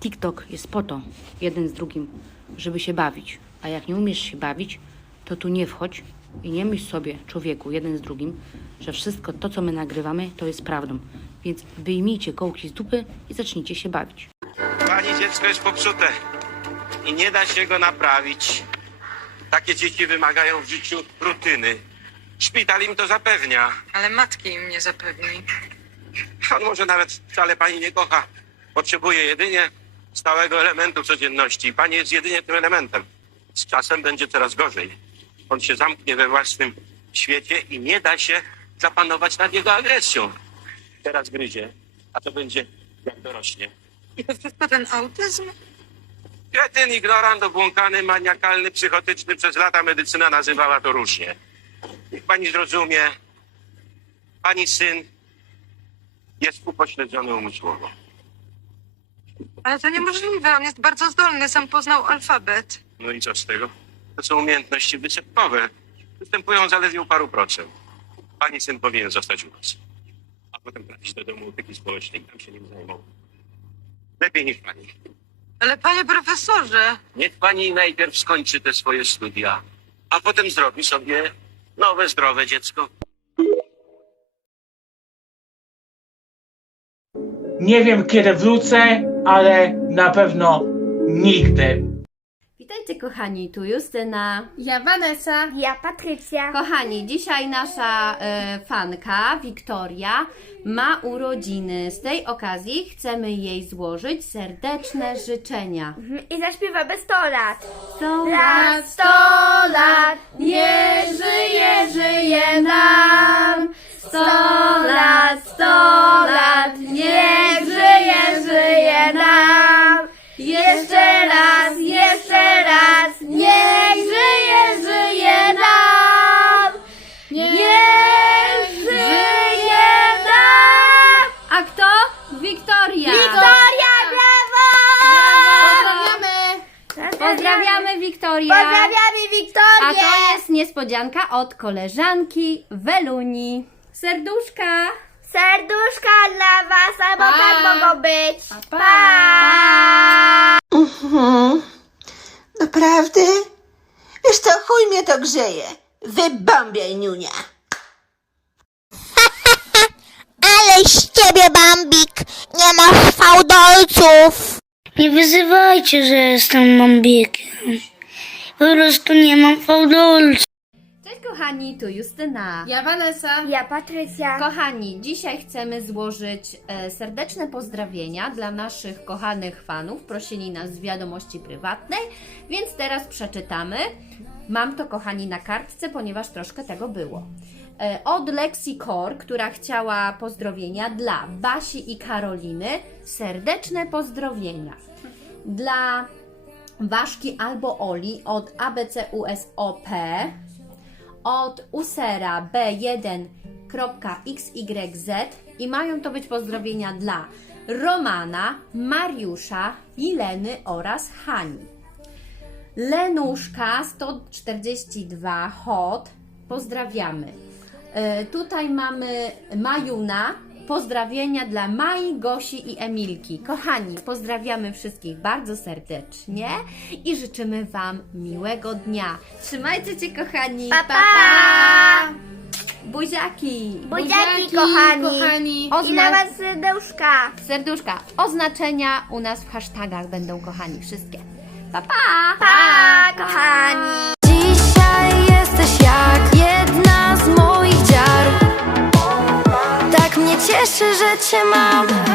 TikTok jest po to, jeden z drugim, żeby się bawić. A jak nie umiesz się bawić, to tu nie wchodź i nie myśl sobie, człowieku, jeden z drugim, że wszystko to, co my nagrywamy, to jest prawdą. Więc wyjmijcie kołki z dupy i zacznijcie się bawić. Pani dziecko jest popsute i nie da się go naprawić. Takie dzieci wymagają w życiu rutyny. Szpital im to zapewnia. Ale matki im nie zapewni. On może nawet wcale pani nie kocha. Potrzebuje jedynie stałego elementu codzienności. Pani jest jedynie tym elementem. Z czasem będzie coraz gorzej. On się zamknie we własnym świecie i nie da się zapanować nad jego agresją. Teraz gryzie, a to będzie jak dorośnie. I to wszystko ten autyzm? Kretyn, ignorant, obłąkany, maniakalny, psychotyczny. Przez lata medycyna nazywała to różnie. Niech pani zrozumie, pani syn jest upośledzony umysłowo. Ale to niemożliwe, on jest bardzo zdolny, sam poznał alfabet. No i co z tego? To są umiejętności wysypkowe. Występują zaledwie u paru procent. Pani syn powinien zostać u nas. A potem trafić do domu opieki społecznej. Tam się nim zajmą. Lepiej niż pani. Ale panie profesorze, Niech pani najpierw skończy te swoje studia, a potem zrobi sobie nowe, zdrowe dziecko. Nie wiem kiedy wrócę, ale na pewno nigdy. Witajcie kochani, tu Justyna. Ja Vanessa. Ja Patrycja. Kochani, dzisiaj nasza e, fanka Wiktoria ma urodziny. Z tej okazji chcemy jej złożyć serdeczne życzenia. I zaśpiewamy 100 lat. Sto Lat, 100 lat, nie Jeszcze raz, jeszcze raz, niech żyje, żyje nam. Niech żyje nam. A kto? Wiktoria! Wiktoria, brawo! Pozdrawiamy. Pozdrawiamy Wiktoria! Pozdrawiamy A Wiktorię! to jest niespodzianka od koleżanki Weluni. Serduszka! Serduszka dla was, albo Pa. tak mogą być. Pa. Pa. Mhm. Naprawdę? Wiesz co, chuj mnie to grzeje. Wybombiaj, niunia. Ale z ciebie, Bambik, nie masz fałdolców. Nie wyzywajcie, że jestem mambikiem. Po prostu nie mam fałdolców. Cześć kochani, tu Justyna. Ja Vanessa. Ja Patrycja. Kochani, dzisiaj chcemy złożyć e, serdeczne pozdrowienia dla naszych kochanych fanów. Prosili nas z wiadomości prywatnej, więc teraz przeczytamy. Mam to, kochani, na kartce, ponieważ troszkę tego było. E, od Lexi Core, która chciała pozdrowienia dla Basi i Karoliny. Serdeczne pozdrowienia. Dla Waszki albo Oli od ABCUSOP od usera b1.xyz i mają to być pozdrowienia dla Romana, Mariusza, Ileny oraz Hani. Lenuszka 142 Hot, pozdrawiamy. E, tutaj mamy Majuna, pozdrowienia dla Mai, Gosi i Emilki. Kochani, pozdrawiamy wszystkich bardzo serdecznie i życzymy Wam miłego dnia. Trzymajcie się kochani. Pa, pa. Buziaki! Buziaki, kochani. kochani. I Ozna- na was serduszka. Serduszka. Oznaczenia u nas w hashtagach będą kochani wszystkie. Pa pa! Pa, kochani. Dzisiaj jesteś jak jedna z